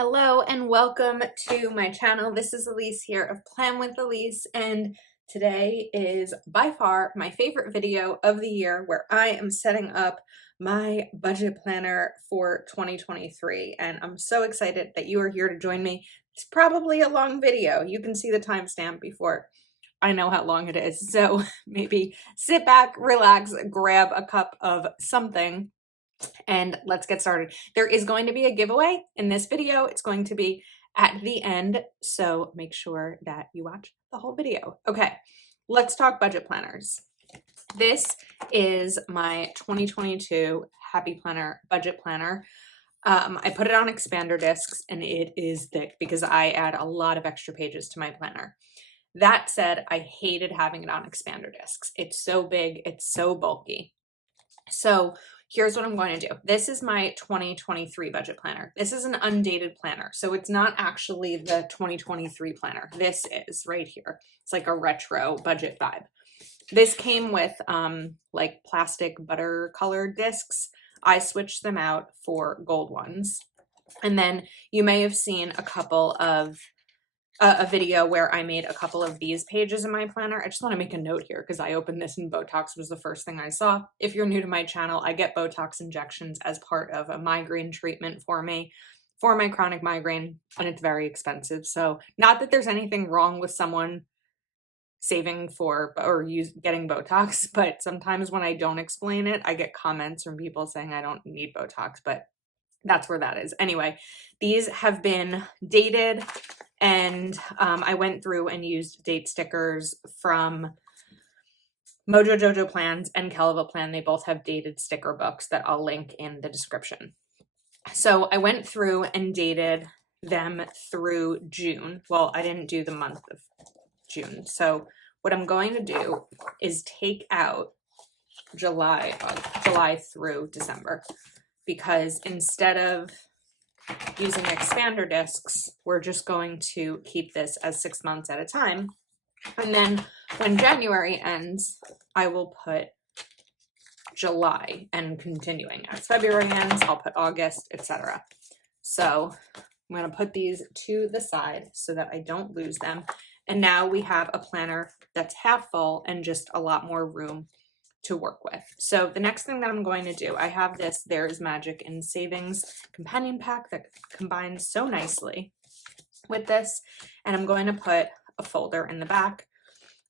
Hello and welcome to my channel. This is Elise here of Plan with Elise, and today is by far my favorite video of the year where I am setting up my budget planner for 2023, and I'm so excited that you are here to join me. It's probably a long video. You can see the timestamp before I know how long it is, so maybe sit back, relax, grab a cup of something, and let's get started. There is going to be a giveaway in this video. It's going to be at the end, so make sure that you watch the whole video. Okay, let's talk budget planners. This is my 2022 Happy Planner budget planner. I put it on expander discs and it is thick because I add a lot of extra pages to my planner. That said, I hated having it on expander discs. It's so big, it's so bulky. So here's what I'm going to do. This is my 2023 budget planner. This is an undated planner, so it's not actually the 2023 planner. This is right here. It's like a retro budget vibe. This came with like plastic butter colored discs. I switched them out for gold ones. And then you may have seen a couple of a video where I made a couple of these pages in my planner. I just want to make a note here because I opened this and Botox was the first thing I saw. If you're new to my channel, I get Botox injections as part of a migraine treatment for me, for my chronic migraine, and it's very expensive. So not that there's anything wrong with someone saving for or getting Botox, but sometimes when I don't explain it, I get comments from people saying I don't need Botox, but that's where that is. Anyway, these have been dated, and I went through and used date stickers from Mojo Jojo Plans and Kelva Plan. They both have dated sticker books that I'll link in the description. So I went through and dated them through June. Well, I didn't do the month of June. So what I'm going to do is take out July through December, because instead of using expander discs, we're just going to keep this as 6 months at a time. And then when January ends, I will put July, and continuing as February ends, I'll put August, etc. So I'm going to put these to the side so that I don't lose them. And now we have a planner that's half full and just a lot more room to work with. So the next thing that I'm going to do, I have this There's Magic in Savings companion pack that combines so nicely with this, and I'm going to put a folder in the back.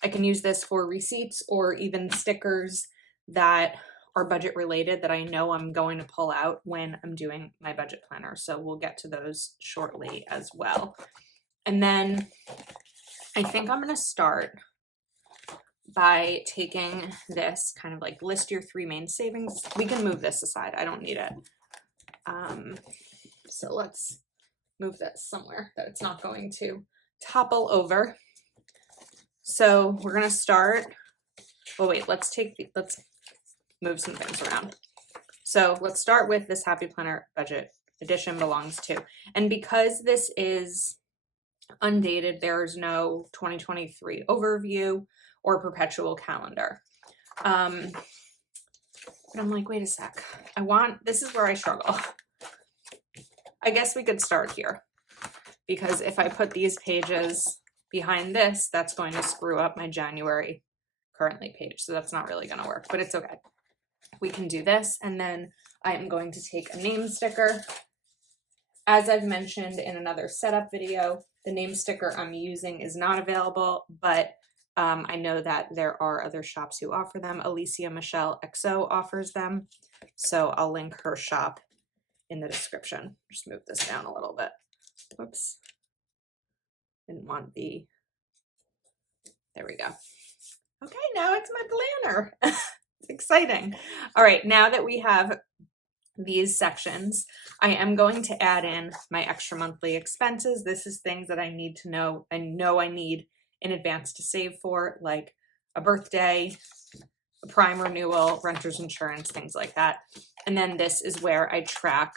I can use this for receipts or even stickers that are budget related that I know I'm going to pull out when I'm doing my budget planner. So we'll get to those shortly as well. And then I think I'm going to start by taking this kind of like list your 3 main savings. We can move this aside. I don't need it. So let's move this somewhere that it's not going to topple over. So we're going to start. Oh, wait, let's move some things around. So let's start with this Happy Planner Budget Edition belongs to. And because this is undated, there's no 2023 overview or perpetual calendar. But I'm like, wait a sec. This is where I struggle. I guess we could start here, because if I put these pages behind this, that's going to screw up my January currently page. So that's not really going to work, but it's okay. We can do this. And then I am going to take a name sticker. As I've mentioned in another setup video, the name sticker I'm using is not available, but I know that there are other shops who offer them. Alicia Michelle XO offers them, so I'll link her shop in the description. Just move this down a little bit. Whoops. Didn't want there we go. Okay, now it's my planner. It's exciting. All right, now that we have these sections, I am going to add in my extra monthly expenses. This is things that I need to know. I know I need in advance to save for, like a birthday, a prime renewal, renter's insurance, things like that. And then this is where I track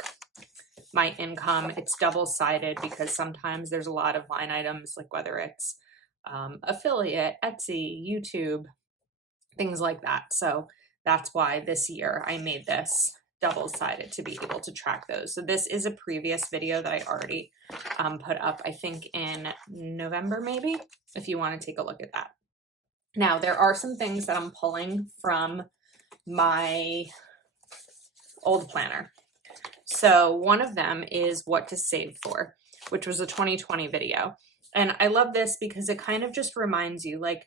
my income. It's double-sided because sometimes there's a lot of line items, like whether it's affiliate, Etsy, YouTube, things like that. So that's why this year I made this double-sided to be able to track those. So this is a previous video that I already put up, I think in November maybe, if you want to take a look at that. Now, there are some things that I'm pulling from my old planner. So one of them is what to save for, which was a 2020 video. And I love this because it kind of just reminds you, like,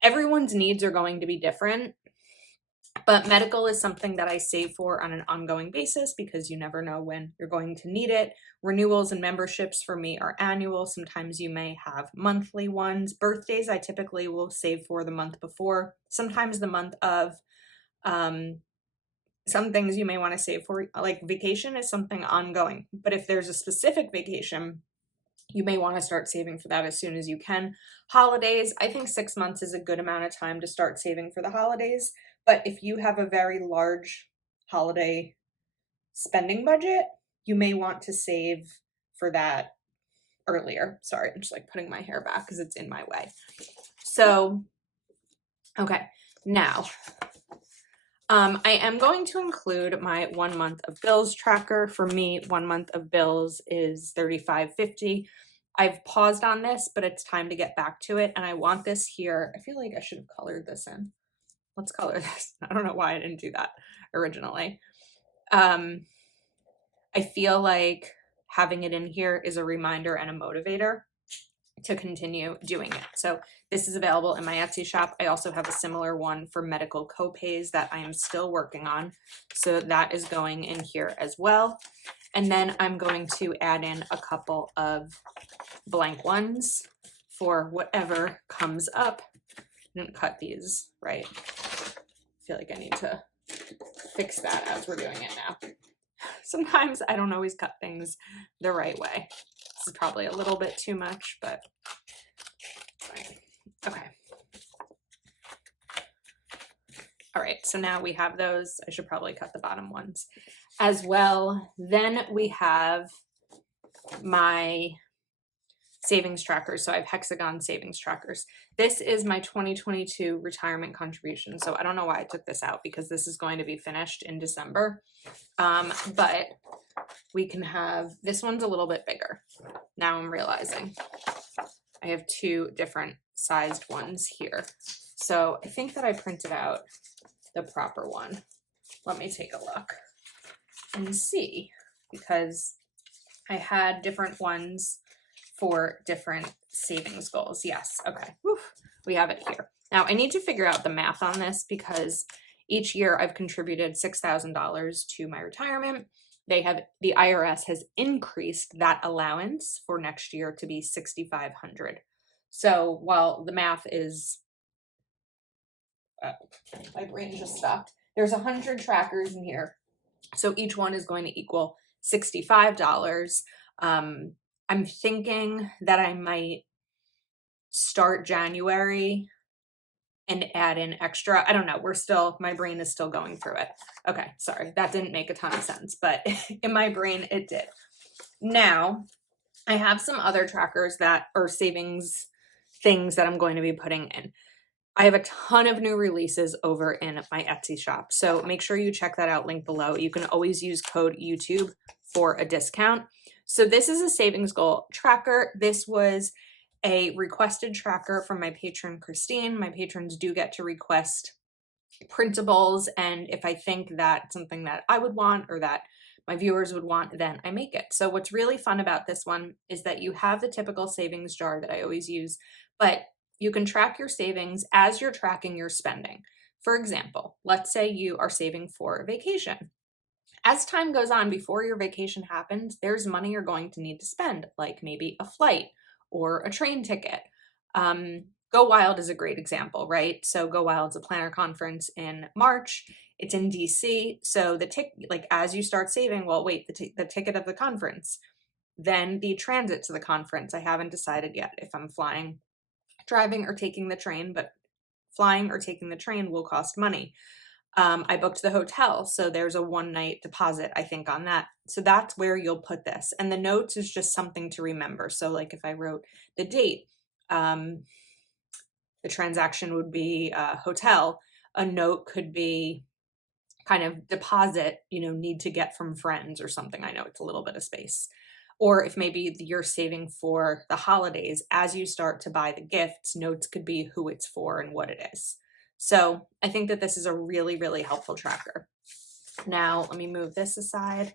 everyone's needs are going to be different, but medical is something that I save for on an ongoing basis because you never know when you're going to need it. Renewals and memberships for me are annual. Sometimes you may have monthly ones. Birthdays, I typically will save for the month before. Sometimes the month of. Some things you may want to save for, like vacation is something ongoing. But if there's a specific vacation, you may want to start saving for that as soon as you can. Holidays, I think 6 months is a good amount of time to start saving for the holidays. But if you have a very large holiday spending budget, you may want to save for that earlier. Sorry, I'm just like putting my hair back because it's in my way. So, okay, now I am going to include my 1 month of bills tracker. For me, 1 month of bills is $35.50. I've paused on this, but it's time to get back to it. And I want this here. I feel like I should have colored this in. Let's color this. I don't know why I didn't do that originally. I feel like having it in here is a reminder and a motivator to continue doing it. So this is available in my Etsy shop. I also have a similar one for medical copays that I am still working on. So that is going in here as well. And then I'm going to add in a couple of blank ones for whatever comes up. I didn't cut these right. I feel like I need to fix that as we're doing it now. Sometimes I don't always cut things the right way. This is probably a little bit too much, but okay. All right, so now we have those. I should probably cut the bottom ones as well. Then we have my savings trackers. So I have Hexagon savings trackers. This is my 2022 retirement contribution. So I don't know why I took this out because this is going to be finished in December. But we can have, this one's a little bit bigger. Now I'm realizing I have two different sized ones here. So I think that I printed out the proper one. Let me take a look and see, because I had different ones for different savings goals. Yes, okay, whew, we have it here. Now I need to figure out the math on this because each year I've contributed $6,000 to my retirement. The IRS has increased that allowance for next year to be $6,500. So while the math is, my brain just stopped. There's 100 trackers in here. So each one is going to equal $65. I'm thinking that I might start January and add in extra. I don't know. My brain is still going through it. Okay, sorry. That didn't make a ton of sense, but in my brain it did. Now, I have some other trackers that are savings things that I'm going to be putting in. I have a ton of new releases over in my Etsy shop. So make sure you check that out, link below. You can always use code YouTube for a discount. So this is a savings goal tracker. This was a requested tracker from my patron, Christine. My patrons do get to request printables. And if I think that's something that I would want or that my viewers would want, then I make it. So what's really fun about this one is that you have the typical savings jar that I always use, but you can track your savings as you're tracking your spending. For example, let's say you are saving for a vacation. As time goes on, before your vacation happens, there's money you're going to need to spend, like maybe a flight or a train ticket. Go Wild is a great example, right? So Go Wild's a planner conference in March. It's in DC. So as you start saving, well, wait, the ticket of the conference, then the transit to the conference. I haven't decided yet if I'm flying, driving, or taking the train, but flying or taking the train will cost money. I booked the hotel, so there's a 1-night deposit, I think, on that. So that's where you'll put this. And the notes is just something to remember. So like if I wrote the date, the transaction would be a hotel. A note could be kind of deposit, need to get from friends or something. I know it's a little bit of space. Or if maybe you're saving for the holidays, as you start to buy the gifts, notes could be who it's for and what it is. So I think that this is a really, really helpful tracker. Now, let me move this aside.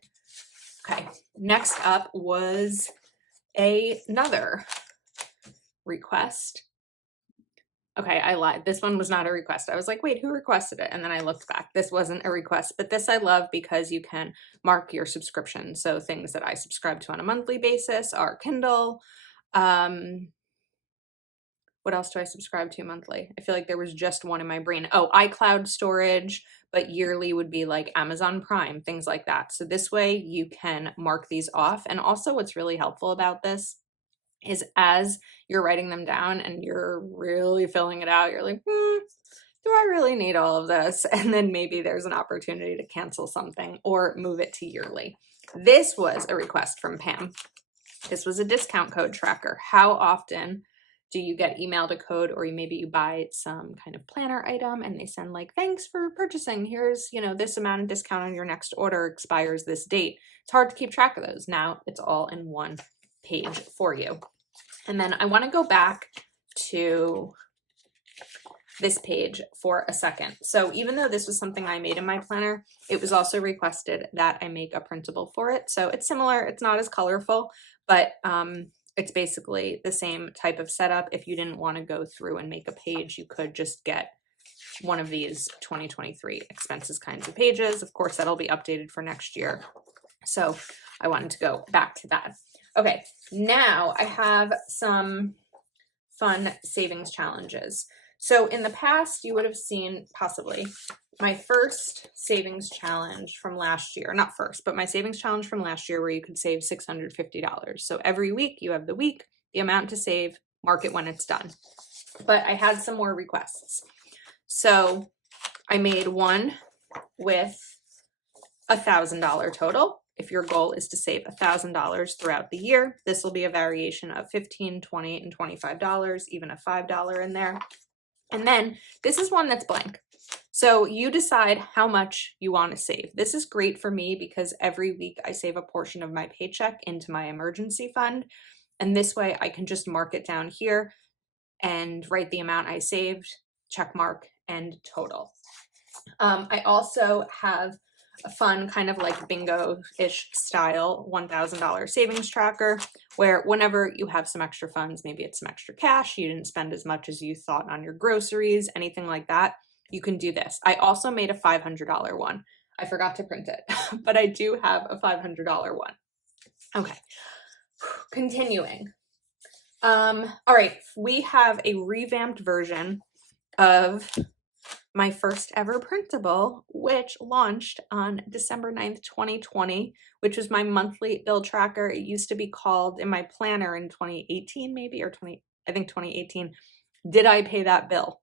Okay, next up was another request. Okay, I lied. This one was not a request. I was like, wait, who requested it? And then I looked back. This wasn't a request, but this I love because you can mark your subscription. So things that I subscribe to on a monthly basis are Kindle. What else do I subscribe to monthly? I feel like there was just one in my brain. Oh, iCloud storage, but yearly would be like Amazon Prime, things like that. So this way you can mark these off. And also what's really helpful about this is as you're writing them down and you're really filling it out, you're like, do I really need all of this? And then maybe there's an opportunity to cancel something or move it to yearly. This was a request from Pam. This was a discount code tracker. How often do you get emailed a code, or maybe you buy some kind of planner item and they send like, thanks for purchasing. Here's, this amount of discount on your next order, expires this date. It's hard to keep track of those. Now it's all in one page for you. And then I want to go back to this page for a second. So even though this was something I made in my planner, it was also requested that I make a printable for it. So it's similar. It's not as colorful, but it's basically the same type of setup. If you didn't want to go through and make a page, you could just get one of these 2023 expenses kinds of pages. Of course, that'll be updated for next year. So I wanted to go back to that. Okay, now I have some fun savings challenges. So in the past, you would have seen possibly my first savings challenge from last year, not first, but my savings challenge from last year where you could save $650. So every week you have the week, the amount to save, mark it when it's done. But I had some more requests. So I made one with $1,000 total. If your goal is to save $1,000 throughout the year, this will be a variation of $15, $20, and $25, even a $5 in there. And then this is one that's blank. So you decide how much you want to save. This is great for me because every week I save a portion of my paycheck into my emergency fund. And this way I can just mark it down here and write the amount I saved, check mark, and total. I also have a fun kind of like bingo-ish style $1,000 savings tracker where whenever you have some extra funds, maybe it's some extra cash, you didn't spend as much as you thought on your groceries, anything like that, you can do this. I also made a $500 one. I forgot to print it, but I do have a $500 one. Okay, continuing. All right, we have a revamped version of my first ever printable, which launched on December 9th, 2020, which was my monthly bill tracker. It used to be called in my planner in 2018, maybe, or 2018, Did I Pay That Bill?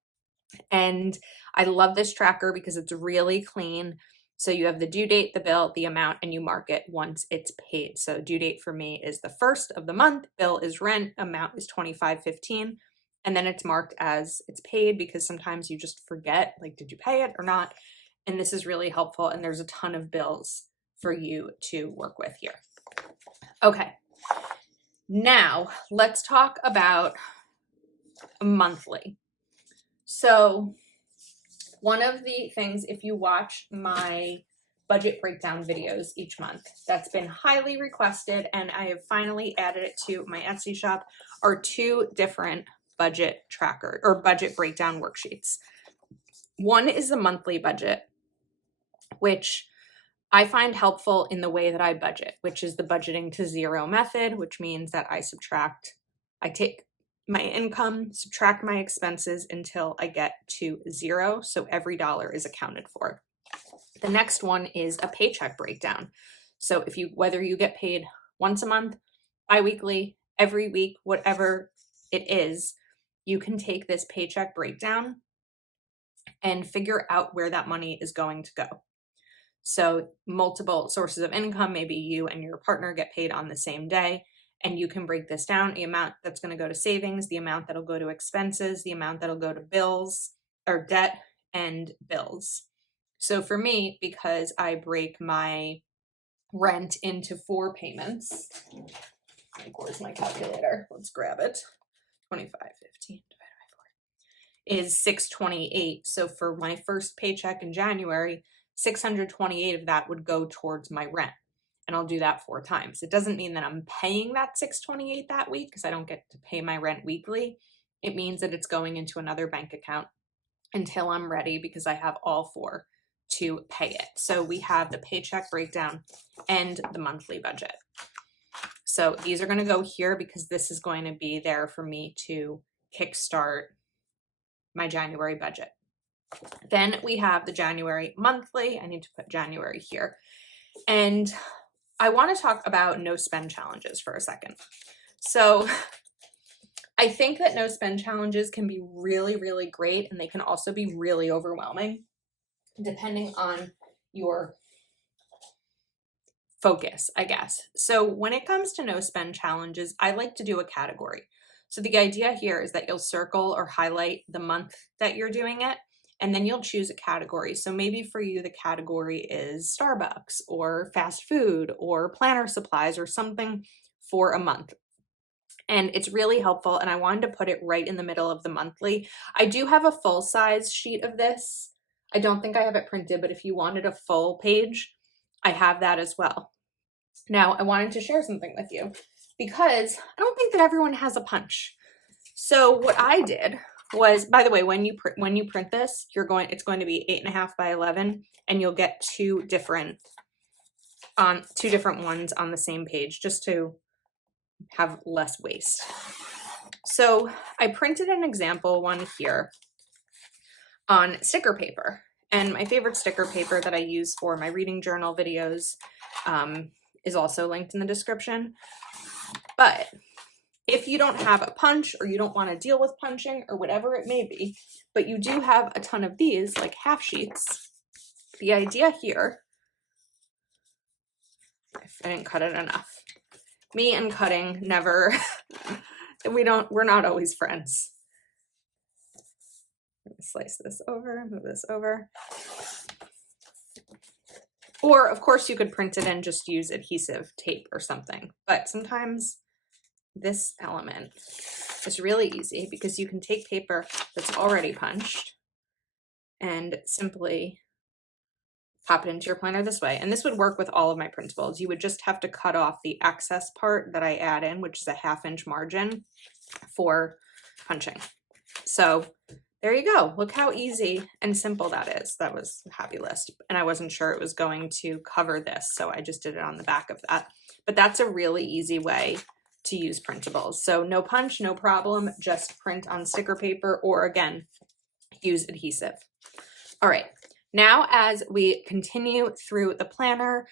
And I love this tracker because it's really clean. So you have the due date, the bill, the amount, and you mark it once it's paid. So due date for me is the 1st of the month, bill is rent, amount is $25.15. And then it's marked as it's paid because sometimes you just forget, like, did you pay it or not? And this is really helpful. And there's a ton of bills for you to work with here. Okay, now let's talk about monthly. So one of the things, if you watch my budget breakdown videos each month, that's been highly requested, and I have finally added it to my Etsy shop, are 2 different budget tracker or budget breakdown worksheets. One is the monthly budget, which I find helpful in the way that I budget, which is the budgeting to zero method, which means that I take my income, subtract my expenses until I get to 0. So every dollar is accounted for. The next one is a paycheck breakdown. So whether you get paid once a month, bi-weekly, every week, whatever it is, you can take this paycheck breakdown and figure out where that money is going to go. So multiple sources of income, maybe you and your partner get paid on the same day, and you can break this down, the amount that's going to go to savings, the amount that'll go to expenses, the amount that'll go to bills or debt and bills. So for me, because I break my rent into 4 payments, like, where's my calculator? Let's grab it. 25.15 divided by 4 is 628. So for my first paycheck in January, 628 of that would go towards my rent. And I'll do that 4 times. It doesn't mean that I'm paying that 628 that week, because I don't get to pay my rent weekly. It means that it's going into another bank account until I'm ready, because I have all 4 to pay it. So we have the paycheck breakdown and the monthly budget. So these are going to go here because this is going to be there for me to kickstart my January budget. Then we have the January monthly. I need to put January here. And I want to talk about no spend challenges for a second. So I think that no spend challenges can be really, really great, and they can also be really overwhelming depending on your focus, I guess. So when it comes to no spend challenges, I like to do a category. So the idea here is that you'll circle or highlight the month that you're doing it, and then you'll choose a category. So maybe for you, the category is Starbucks or fast food or planner supplies or something for a month. And it's really helpful. And I wanted to put it right in the middle of the monthly. I do have a full size sheet of this. I don't think I have it printed, but if you wanted a full page, I have that as well. Now, I wanted to share something with you because I don't think that everyone has a punch. So what I did was, by the way, when you print this, it's going to be 8.5 by 11, and you'll get two different ones on the same page, just to have less waste. So I printed an example one here on sticker paper, and my favorite sticker paper that I use for my reading journal videos is also linked in the description. But if you don't have a punch, or you don't want to deal with punching, or whatever it may be, but you do have a ton of these, like half sheets, the idea here, I didn't cut it enough. Me and cutting never, we're not always friends. Let me slice this over, move this over. Or of course you could print it and just use adhesive tape or something. But sometimes this element is really easy because you can take paper that's already punched and simply pop it into your planner this way. And this would work with all of my printables. You would just have to cut off the excess part that I add in, which is a 1/2 inch margin for punching. So there you go. Look how easy and simple that is. That was a happy list. And I wasn't sure it was going to cover this, so I just did it on the back of that. But that's a really easy way to use printables. So no punch, no problem. Just print on sticker paper, or again, use adhesive. All right. Now, as we continue through the planner,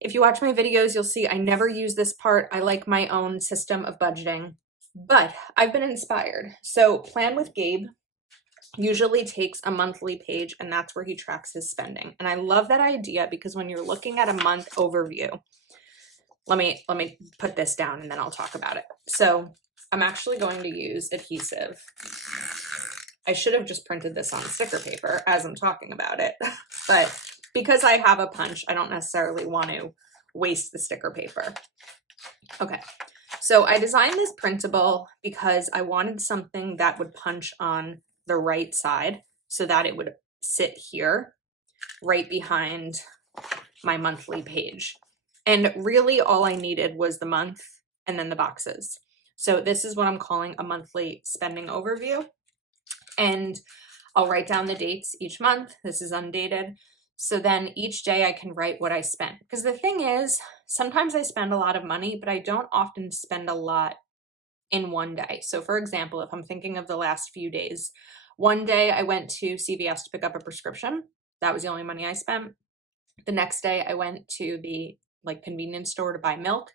if you watch my videos, you'll see I never use this part. I like my own system of budgeting, but I've been inspired. So Plan with Gabe usually takes a monthly page, and that's where he tracks his spending. And I love that idea because when you're looking at a month overview, let me put this down and then I'll talk about it. So I'm actually going to use adhesive. I should have just printed this on sticker paper as I'm talking about it, but because I have a punch, I don't necessarily want to waste the sticker paper. Okay, so I designed this printable because I wanted something that would punch on the right side so that it would sit here right behind my monthly page. And really all I needed was the month and then the boxes. So this is what I'm calling a monthly spending overview. And I'll write down the dates each month. This is undated. So then each day I can write what I spent. Because the thing is, sometimes I spend a lot of money, but I don't often spend a lot in one day. So for example, if I'm thinking of the last few days, one day I went to CVS to pick up a prescription. That was the only money I spent. The next day I went to the convenience store to buy milk.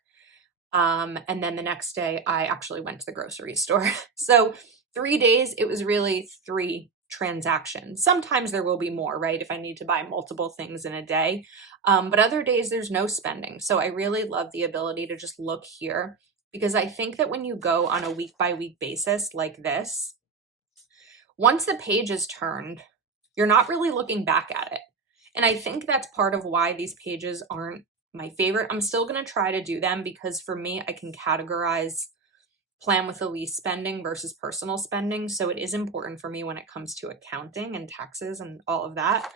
And then the next day I actually went to the grocery store. So 3 days, it was really 3 transactions. Sometimes there will be more, right? If I need to buy multiple things in a day. But other days there's no spending. So I really love the ability to just look here, because I think that when you go on a week by week basis like this, once the page is turned, you're not really looking back at it. And I think that's part of why these pages aren't my favorite. I'm still going to try to do them because for me, I can categorize Plan with Elise spending versus personal spending. So it is important for me when it comes to accounting and taxes and all of that.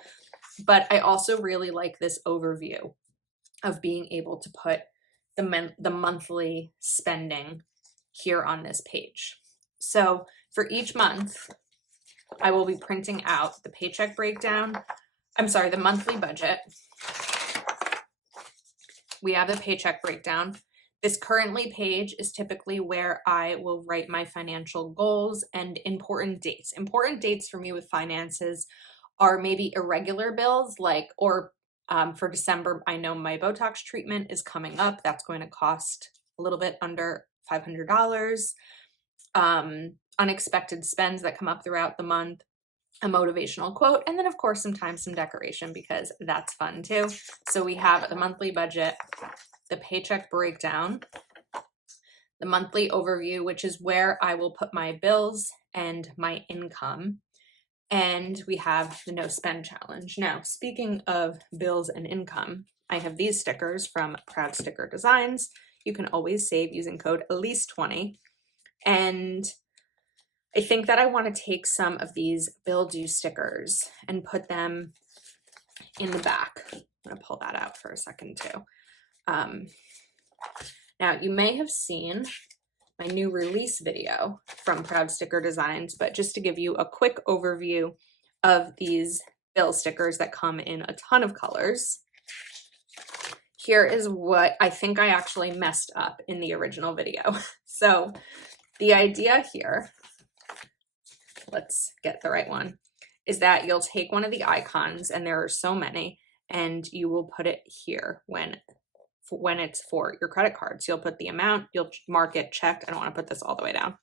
But I also really like this overview of being able to put the monthly spending here on this page. So for each month, I will be printing out the paycheck breakdown. I'm sorry, the monthly budget. We have the paycheck breakdown. This currently page is typically where I will write my financial goals and important dates. Important dates for me with finances are maybe irregular bills, like, or for December, I know my Botox treatment is coming up. That's going to cost a little bit under $500. Unexpected spends that come up throughout the month, a motivational quote, and then of course sometimes some decoration because that's fun too. So we have the monthly budget, the paycheck breakdown, the monthly overview, which is where I will put my bills and my income, and we have the no spend challenge. Now, speaking of bills and income, I have these stickers from Proud Sticker Designs. You can always save using code ELISE20. And I think that I want to take some of these bill due stickers and put them in the back. I'm going to pull that out for a second too. Now, you may have seen my new release video from Proud Sticker Designs, but just to give you a quick overview of these bill stickers that come in a ton of colors. Here is what I think I actually messed up in the original video. So the idea here, let's get the right one, is that you'll take one of the icons, and there are so many, and you will put it here when it's for your credit cards. You'll put the amount, you'll mark it checked. I don't want to put this all the way down.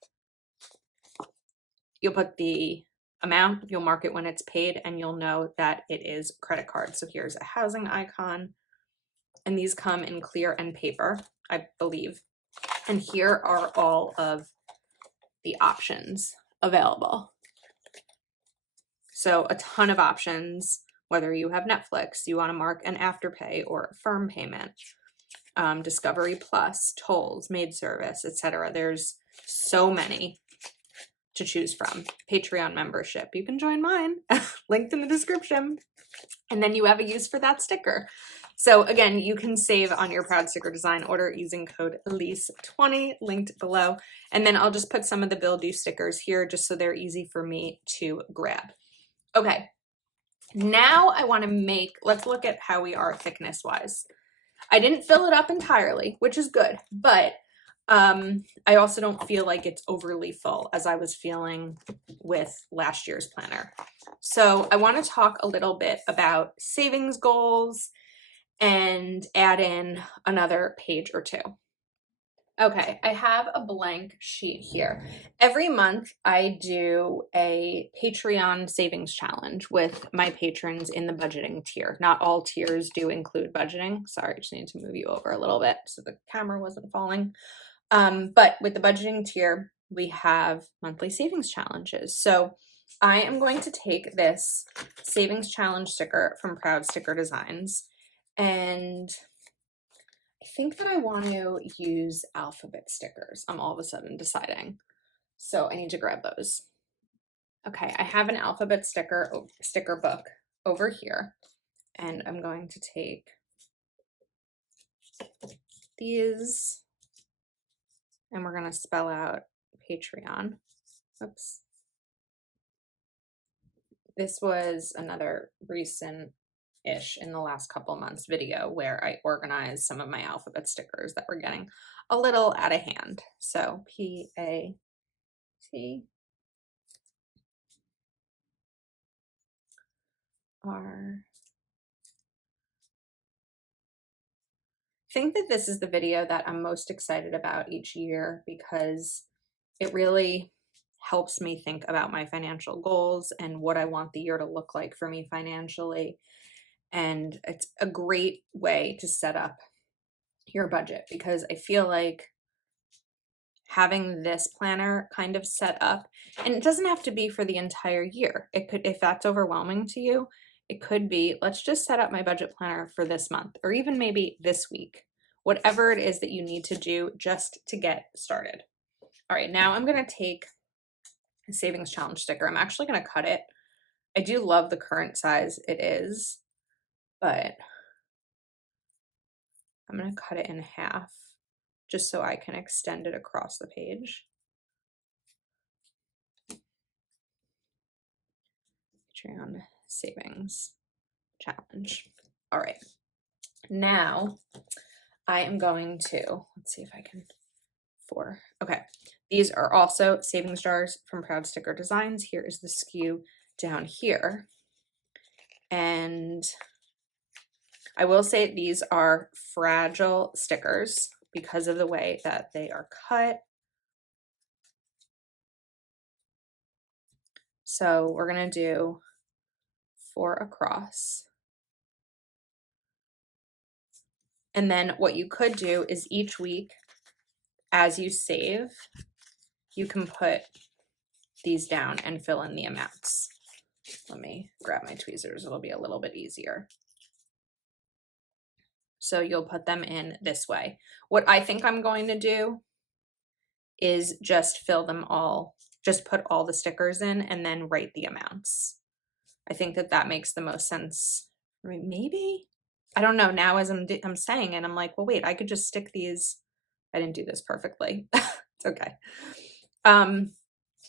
You'll put the amount, you'll mark it when it's paid, and you'll know that it is credit card. So here's a housing icon, and these come in clear and paper, I believe. And here are all of the options available. So a ton of options, whether you have Netflix, you want to mark an Afterpay or a firm payment, Discovery Plus, tolls, maid service, etc. There's so many to choose from. Patreon membership, you can join mine, linked in the description. And then you have a use for that sticker. So again, you can save on your Proud Sticker Design order using code ELISE20, linked below. And then I'll just put some of the bill due stickers here just so they're easy for me to grab. Okay, now I want to let's look at how we are thickness wise. I didn't fill it up entirely, which is good, but I also don't feel like it's overly full as I was feeling with last year's planner. So I want to talk a little bit about savings goals and add in another page or two. Okay, I have a blank sheet here. Every month I do a Patreon savings challenge with my patrons in the budgeting tier. Not all tiers do include budgeting. Sorry, I just need to move you over a little bit so the camera wasn't falling. But with the budgeting tier, we have monthly savings challenges. So I am going to take this savings challenge sticker from Proud Sticker Designs, and I think that I want to use alphabet stickers. I'm all of a sudden deciding. So I need to grab those. Okay, I have an alphabet sticker book over here, and I'm going to take these, and we're going to spell out Patreon. Oops. This was another recent-ish in the last couple months video where I organized some of my alphabet stickers that were getting a little out of hand. So P-A-T. R. I think that this is the video that I'm most excited about each year because it really helps me think about my financial goals and what I want the year to look like for me financially. And it's a great way to set up your budget because I feel like having this planner kind of set up, and it doesn't have to be for the entire year. It could, if that's overwhelming to you, It could be, let's just set up my budget planner for this month, or even maybe this week, whatever it is that you need to do just to get started. All right, now I'm going to take a savings challenge sticker. I'm actually going to cut it. I do love the current size it is, but I'm going to cut it in half just so I can extend it across the page. Patreon savings challenge. All right, now I am going to, let's see if I can, okay. These are also savings jars from Proud Sticker Designs. Here is the SKU down here. And I will say these are fragile stickers because of the way that they are cut. So we're going to do 4 across. And then what you could do is each week, as you save, you can put these down and fill in the amounts. Let me grab my tweezers. It'll be a little bit easier. So you'll put them in this way. What I think I'm going to do is just fill them all, just put all the stickers in and then write the amounts. I think that that makes the most sense. I mean, maybe? I don't know. Now as I'm saying it, I'm like, well, wait, I could just stick these. I didn't do this perfectly. It's okay.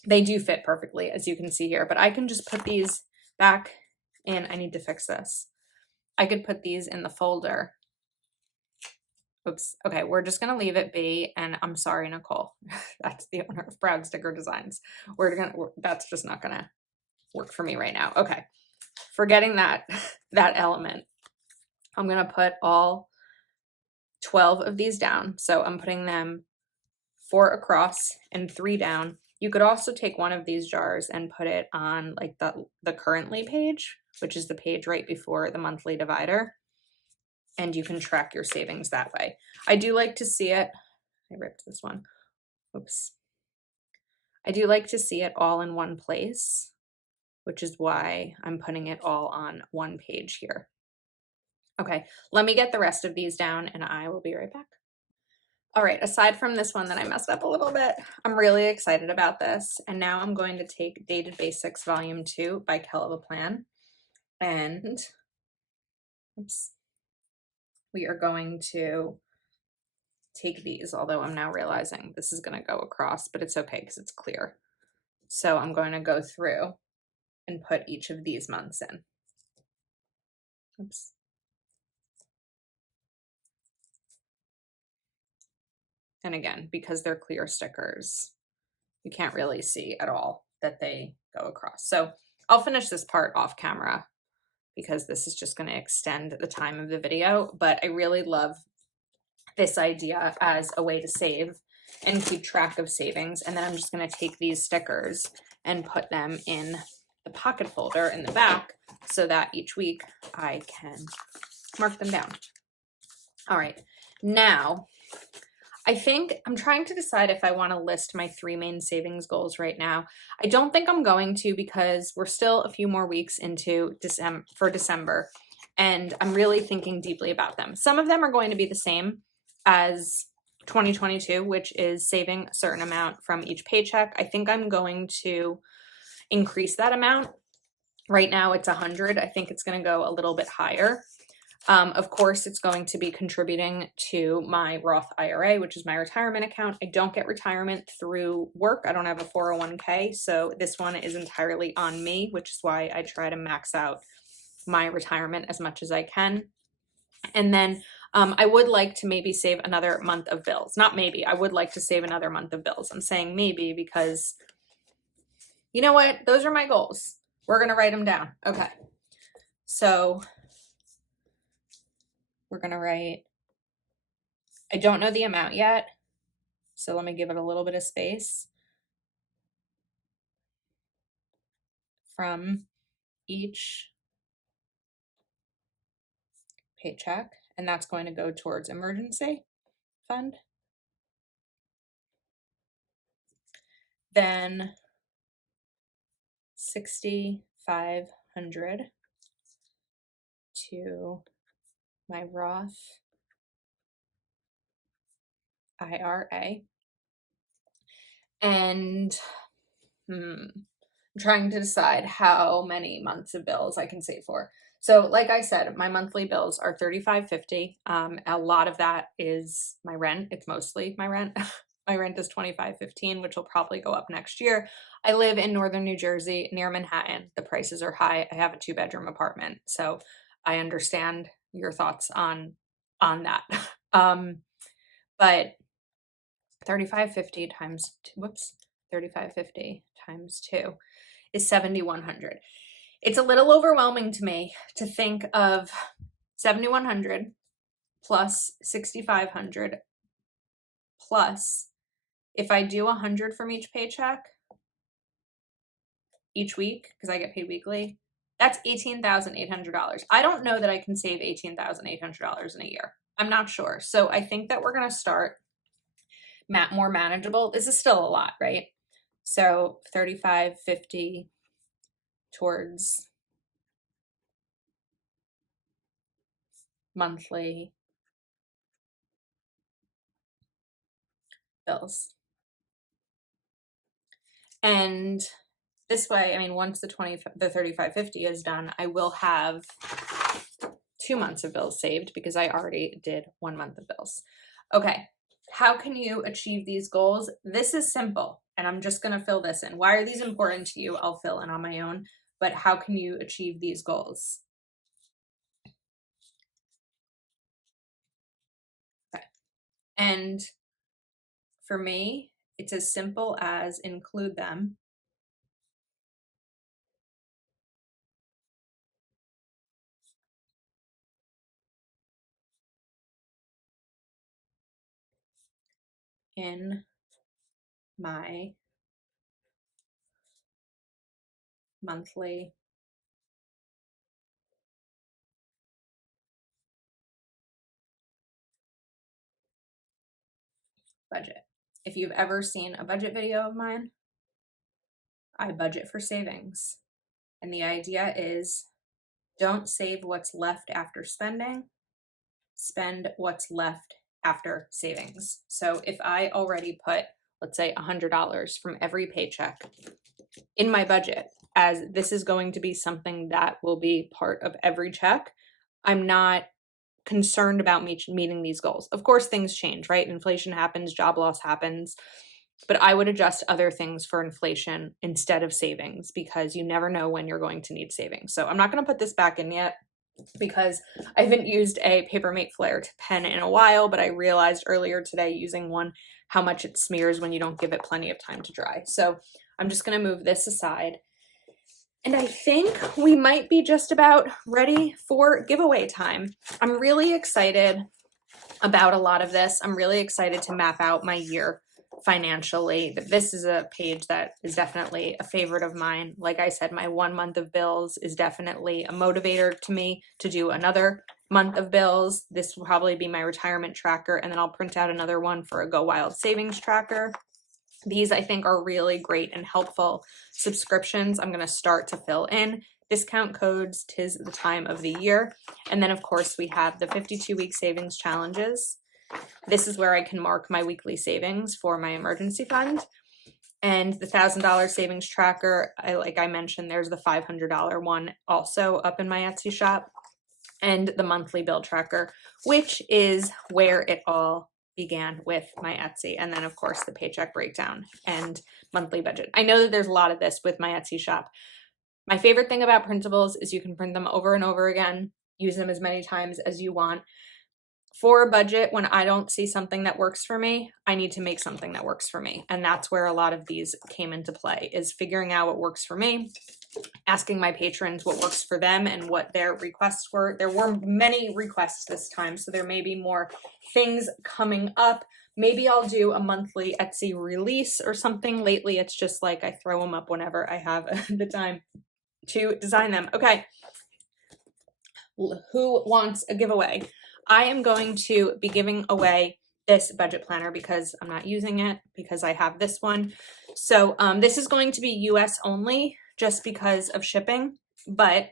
They do fit perfectly, as you can see here, but I can just put these back in. I need to fix this. I could put these in the folder. Oops. Okay, we're just gonna leave it be, and I'm sorry, Nicole. That's the owner of Proud Sticker Designs. That's just not gonna work for me right now. Okay, forgetting that element. I'm gonna put all 12 of these down. So I'm putting them 4 across and 3 down. You could also take one of these jars and put it on like the currently page, which is the page right before the monthly divider. And you can track your savings that way. I do like to see it. I ripped this one. Oops. I do like to see it all in one place, which is why I'm putting it all on one page here. Okay, let me get the rest of these down and I will be right back. All right, aside from this one that I messed up a little bit, I'm really excited about this. And now I'm going to take Dated Basics Volume 2 by Kell of a Plan. And oops, we are going to take these, although I'm now realizing this is going to go across, but it's okay because it's clear. So I'm going to go through and put each of these months in. Oops. And again, because they're clear stickers, you can't really see at all that they go across. So I'll finish this part off camera because this is just going to extend the time of the video, but I really love this idea as a way to save and keep track of savings. And then I'm just going to take these stickers and put them in the pocket folder in the back so that each week I can mark them down. All right, now I think I'm trying to decide if I want to list my 3 main savings goals right now. I don't think I'm going to because we're still a few more weeks into December, and I'm really thinking deeply about them. Some of them are going to be the same as 2022, which is saving a certain amount from each paycheck. I think I'm going to increase that amount. Right now it's 100. I think it's going to go a little bit higher. Of course, it's going to be contributing to my Roth IRA, which is my retirement account. I don't get retirement through work. I don't have a 401k, so this one is entirely on me, which is why I try to max out my retirement as much as I can. And then I would like to maybe save another month of bills. Not maybe, I would like to save another month of bills. I'm saying maybe because, you know what? Those are my goals. We're going to write them down. Okay. So we're going to write, I don't know the amount yet, so let me give it a little bit of space. From each paycheck, and that's going to go towards emergency fund. Then 6,500 to my Roth IRA. And I'm trying to decide how many months of bills I can save for. So like I said, my monthly bills are $35.50. A lot of that is my rent. It's mostly my rent. My rent is $25.15, which will probably go up next year. I live in northern New Jersey near Manhattan. The prices are high. I have a 2-bedroom apartment. So I understand your thoughts on that. But $35.50 times 2 is $7,100. It's a little overwhelming to me to think of $7,100 plus $6,500 plus, if I do $100 from each paycheck each week, because I get paid weekly, that's $18,800. I don't know that I can save $18,800 in a year. I'm not sure. So I think that we're going to start more manageable. This is still a lot, right? So $35.50 towards monthly bills. And this way, I mean, once the $35.50 is done, I will have 2 months of bills saved because I already did 1 month of bills. Okay, how can you achieve these goals? This is simple, and I'm just going to fill this in. Why are these important to you? I'll fill in on my own, but how can you achieve these goals? Okay, and for me, it's as simple as include them in my monthly budget. If you've ever seen a budget video of mine, I budget for savings. And the idea is don't save what's left after spending, spend what's left after savings. So if I already put, let's say, $100 from every paycheck in my budget, as this is going to be something that will be part of every check, I'm not concerned about meeting these goals. Of course, things change, right? Inflation happens, job loss happens, but I would adjust other things for inflation instead of savings because you never know when you're going to need savings. So I'm not going to put this back in yet because I haven't used a Papermate Flare pen in a while, but I realized earlier today using one how much it smears when you don't give it plenty of time to dry. So I'm just going to move this aside. And I think we might be just about ready for giveaway time. I'm really excited about a lot of this. I'm really excited to map out my year financially. This is a page that is definitely a favorite of mine. Like I said, my 1 month of bills is definitely a motivator to me to do another month of bills. This will probably be my retirement tracker, and then I'll print out another one for a Go Wild savings tracker. These I think are really great and helpful subscriptions. I'm going to start to fill in discount codes. 'Tis the time of the year. And then of course we have the 52-week savings challenges. This is where I can mark my weekly savings for my emergency fund. And the $1,000 savings tracker, like I mentioned, there's the $500 one also up in my Etsy shop. And the monthly bill tracker, which is where it all began with my Etsy. And then of course the paycheck breakdown and monthly budget. I know that there's a lot of this with my Etsy shop. My favorite thing about printables is you can print them over and over again, use them as many times as you want. For a budget, when I don't see something that works for me, I need to make something that works for me. And that's where a lot of these came into play, is figuring out what works for me, asking my patrons what works for them and what their requests were. There were many requests this time, so there may be more things coming up. Maybe I'll do a monthly Etsy release or something. Lately, it's just like I throw them up whenever I have the time to design them. Okay, who wants a giveaway? I am going to be giving away this budget planner because I'm not using it because I have this one. So this is going to be US only just because of shipping, but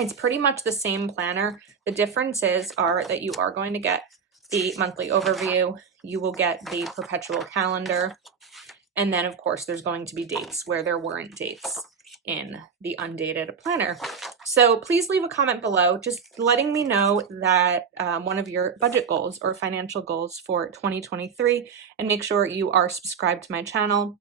It's pretty much the same planner. The differences are that you are going to get the monthly overview, you will get the perpetual calendar, and then of course there's going to be dates where there weren't dates in the undated planner. So please leave a comment below just letting me know that one of your budget goals or financial goals for 2023, and make sure you are subscribed to my channel.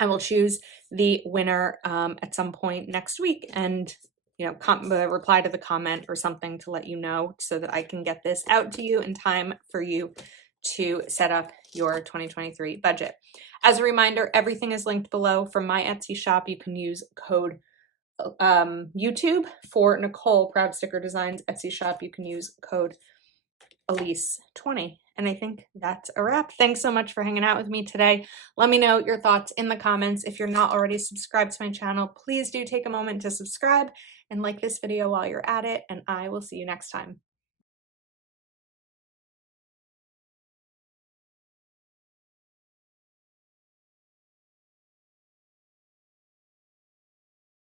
I will choose the winner at some point next week, and reply to the comment or something to let you know so that I can get this out to you in time for you to set up your 2023 budget. As a reminder, everything is linked below. From my Etsy shop, you can use code YouTube. For Nicole Proud Sticker Designs Etsy shop, you can use code Elise20. And I think that's a wrap. Thanks so much for hanging out with me today. Let me know your thoughts in the comments. If you're not already subscribed to my channel, please do take a moment to subscribe and like this video while you're at it, and I will see you next time.